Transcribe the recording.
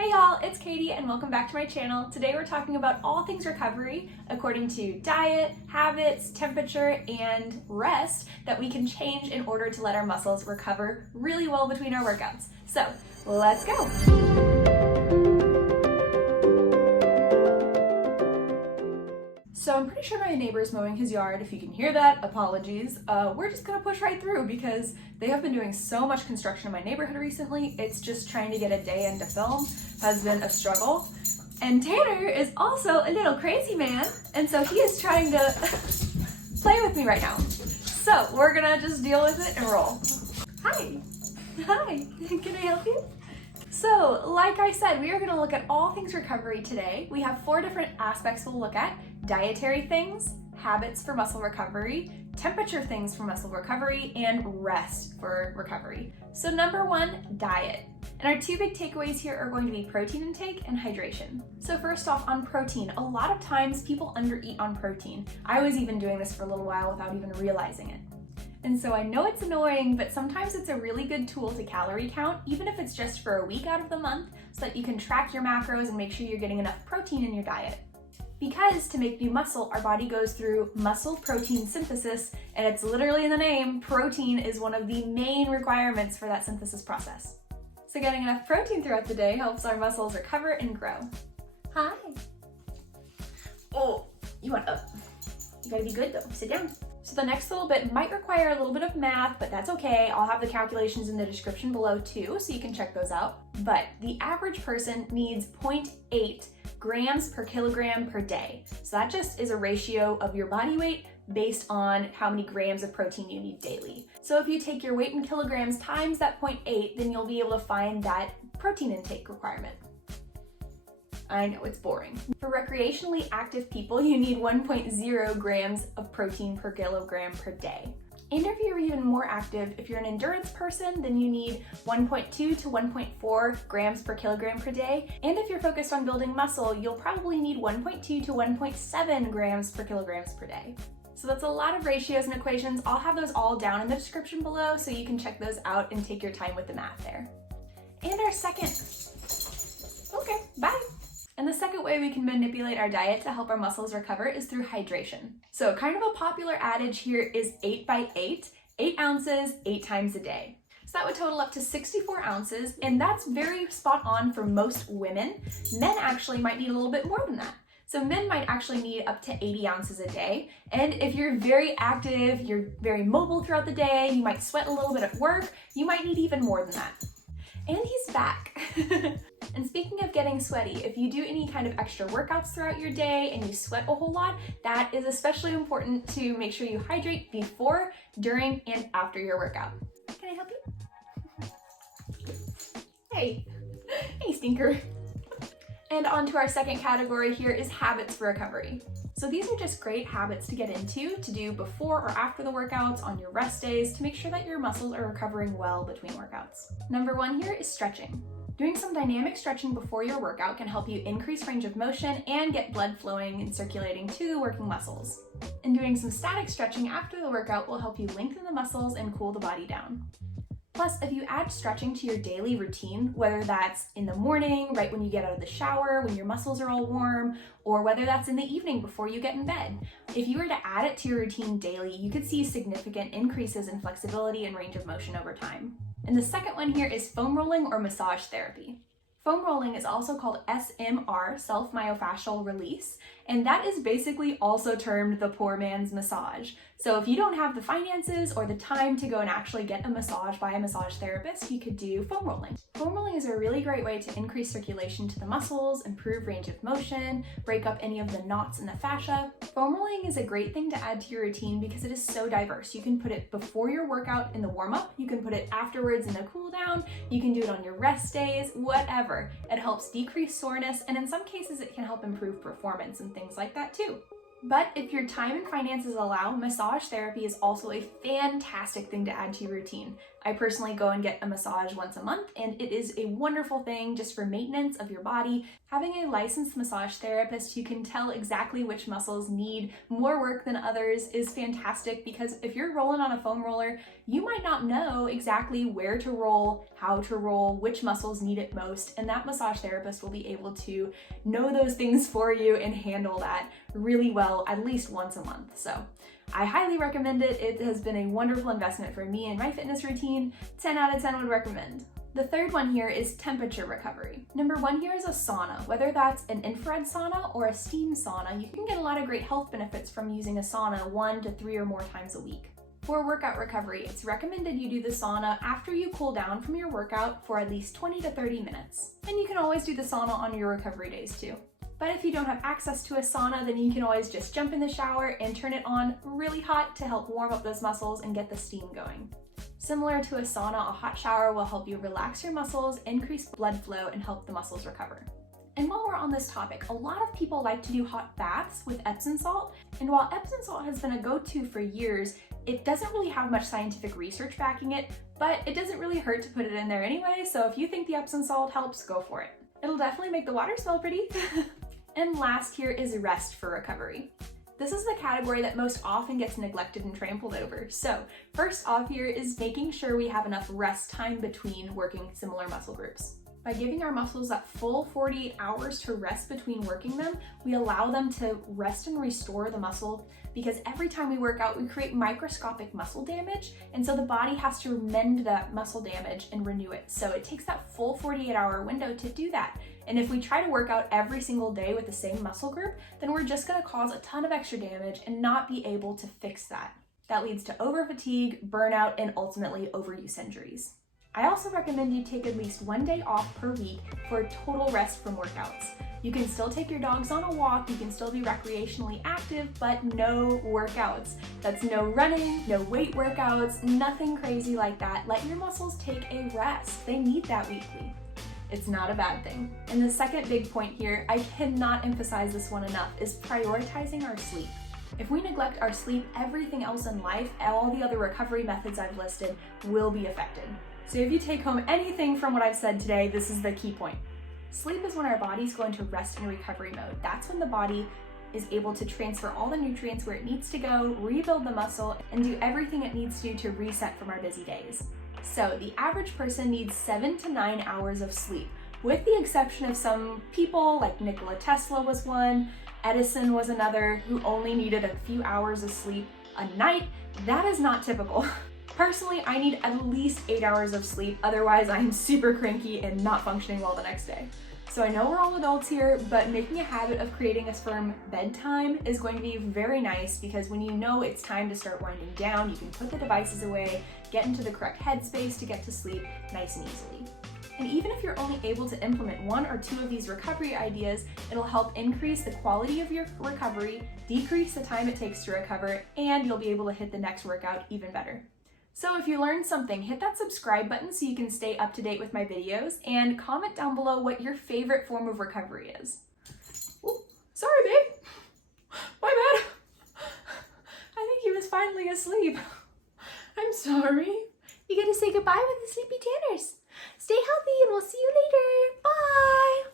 Hey y'all, it's Katie and welcome back to my channel. Today we're talking about all things recovery according to diet, habits, temperature, and rest that we can change in order to let our muscles recover really well between our workouts. So let's go. So I'm pretty sure my neighbor is mowing his yard. If you can hear that, apologies. We're just gonna push right through because they have been doing so much construction in my neighborhood recently. It's just trying to get a day into film has been a struggle. And Tanner is also a little crazy man, and so he is trying to play with me right now. So we're gonna just deal with it and roll. Hi, can I help you? So, like I said, we are gonna look at all things recovery today. We have 4 different aspects we'll look at: dietary things, habits for muscle recovery, temperature things for muscle recovery, and rest for recovery. So number 1, diet. And our 2 big takeaways here are going to be protein intake and hydration. So first off, on protein, a lot of times people undereat on protein. I was even doing this for a little while without even realizing it. And so I know it's annoying, but sometimes it's a really good tool to calorie count, even if it's just for a week out of the month, so that you can track your macros and make sure you're getting enough protein in your diet. Because to make new muscle, our body goes through muscle protein synthesis, and it's literally in the name, protein is one of the main requirements for that synthesis process. So getting enough protein throughout the day helps our muscles recover and grow. Hi. Oh, you want up. You gotta be good though, sit down. So the next little bit might require a little bit of math, but that's okay. I'll have the calculations in the description below too, so you can check those out. But the average person needs 0.8 grams per kilogram per day. So that just is a ratio of your body weight based on how many grams of protein you need daily. So if you take your weight in kilograms times that 0.8, then you'll be able to find that protein intake requirement. I know, it's boring. For recreationally active people, you need 1.0 grams of protein per kilogram per day. And if you're even more active, if you're an endurance person, then you need 1.2 to 1.4 grams per kilogram per day. And if you're focused on building muscle, you'll probably need 1.2 to 1.7 grams per kilograms per day. So that's a lot of ratios and equations. I'll have those all down in the description below, so you can check those out and take your time with the math there. And our second, okay, bye. And the second way we can manipulate our diet to help our muscles recover is through hydration. So kind of a popular adage here is 8 by 8, 8 ounces, 8 times a day. So that would total up to 64 ounces, and that's very spot on for most women. Men actually might need a little bit more than that. So men might actually need up to 80 ounces a day. And if you're very active, you're very mobile throughout the day, you might sweat a little bit at work, you might need even more than that. And he's back. And speaking of getting sweaty, if you do any kind of extra workouts throughout your day and you sweat a whole lot, that is especially important to make sure you hydrate before, during, and after your workout. Can I help you? Hey, stinker. And on to our second category here is habits for recovery. So these are just great habits to get into, to do before or after the workouts, on your rest days, to make sure that your muscles are recovering well between workouts. Number 1 here is stretching. Doing some dynamic stretching before your workout can help you increase range of motion and get blood flowing and circulating to the working muscles. And doing some static stretching after the workout will help you lengthen the muscles and cool the body down. Plus, if you add stretching to your daily routine, whether that's in the morning, right when you get out of the shower, when your muscles are all warm, or whether that's in the evening before you get in bed, if you were to add it to your routine daily, you could see significant increases in flexibility and range of motion over time. And the second one here is foam rolling or massage therapy. Foam rolling is also called SMR, self-myofascial release, and that is basically also termed the poor man's massage. So if you don't have the finances or the time to go and actually get a massage by a massage therapist, you could do foam rolling. Foam rolling is a really great way to increase circulation to the muscles, improve range of motion, break up any of the knots in the fascia. Foam rolling is a great thing to add to your routine because it is so diverse. You can put it before your workout in the warm-up, you can put it afterwards in a cool down, you can do it on your rest days, whatever. It helps decrease soreness, and in some cases it can help improve performance and things like that too. But if your time and finances allow, massage therapy is also a fantastic thing to add to your routine. I personally go and get a massage once a month, and it is a wonderful thing just for maintenance of your body. Having a licensed massage therapist who can tell exactly which muscles need more work than others is fantastic, because if you're rolling on a foam roller, you might not know exactly where to roll, how to roll, which muscles need it most, and that massage therapist will be able to know those things for you and handle that really well at least once a month. So I highly recommend it. It has been a wonderful investment for me and my fitness routine. 10 out of 10 would recommend. The third one here is temperature recovery. Number one here is a sauna. Whether that's an infrared sauna or a steam sauna, you can get a lot of great health benefits from using a sauna 1 to 3 or more times a week. For workout recovery, it's recommended you do the sauna after you cool down from your workout for at least 20 to 30 minutes. And you can always do the sauna on your recovery days too. But if you don't have access to a sauna, then you can always just jump in the shower and turn it on really hot to help warm up those muscles and get the steam going. Similar to a sauna, a hot shower will help you relax your muscles, increase blood flow, and help the muscles recover. And while we're on this topic, a lot of people like to do hot baths with Epsom salt. And while Epsom salt has been a go-to for years, it doesn't really have much scientific research backing it, but it doesn't really hurt to put it in there anyway. So if you think the Epsom salt helps, go for it. It'll definitely make the water smell pretty. And last here is rest for recovery. This is the category that most often gets neglected and trampled over. So first off here is making sure we have enough rest time between working similar muscle groups. By giving our muscles that full 48 hours to rest between working them, we allow them to rest and restore the muscle, because every time we work out, we create microscopic muscle damage, and so the body has to mend that muscle damage and renew it. So it takes that full 48-hour window to do that. And if we try to work out every single day with the same muscle group, then we're just gonna cause a ton of extra damage and not be able to fix that. That leads to over-fatigue, burnout, and ultimately overuse injuries. I also recommend you take at least 1 day off per week for total rest from workouts. You can still take your dogs on a walk, you can still be recreationally active, but no workouts. That's no running, no weight workouts, nothing crazy like that. Let your muscles take a rest. They need that weekly. It's not a bad thing. And the second big point here, I cannot emphasize this one enough, is prioritizing our sleep. If we neglect our sleep, everything else in life, all the other recovery methods I've listed, will be affected. So if you take home anything from what I've said today, this is the key point. Sleep is when our body's going to rest in recovery mode. That's when the body is able to transfer all the nutrients where it needs to go, rebuild the muscle, and do everything it needs to do to reset from our busy days. So the average person needs 7 to 9 hours of sleep, with the exception of some people, like Nikola Tesla was one, Edison was another, who only needed a few hours of sleep a night. That is not typical. Personally, I need at least 8 hours of sleep, otherwise I am super cranky and not functioning well the next day. So I know we're all adults here, but making a habit of creating a firm bedtime is going to be very nice, because when you know it's time to start winding down, you can put the devices away, get into the correct headspace to get to sleep nice and easily. And even if you're only able to implement 1 or 2 of these recovery ideas, it'll help increase the quality of your recovery, decrease the time it takes to recover, and you'll be able to hit the next workout even better. So if you learned something, hit that subscribe button so you can stay up to date with my videos, and comment down below what your favorite form of recovery is. Ooh, sorry, babe. My bad. I think he was finally asleep. I'm sorry. You get to say goodbye with the sleepy tanners. Stay healthy and we'll see you later. Bye.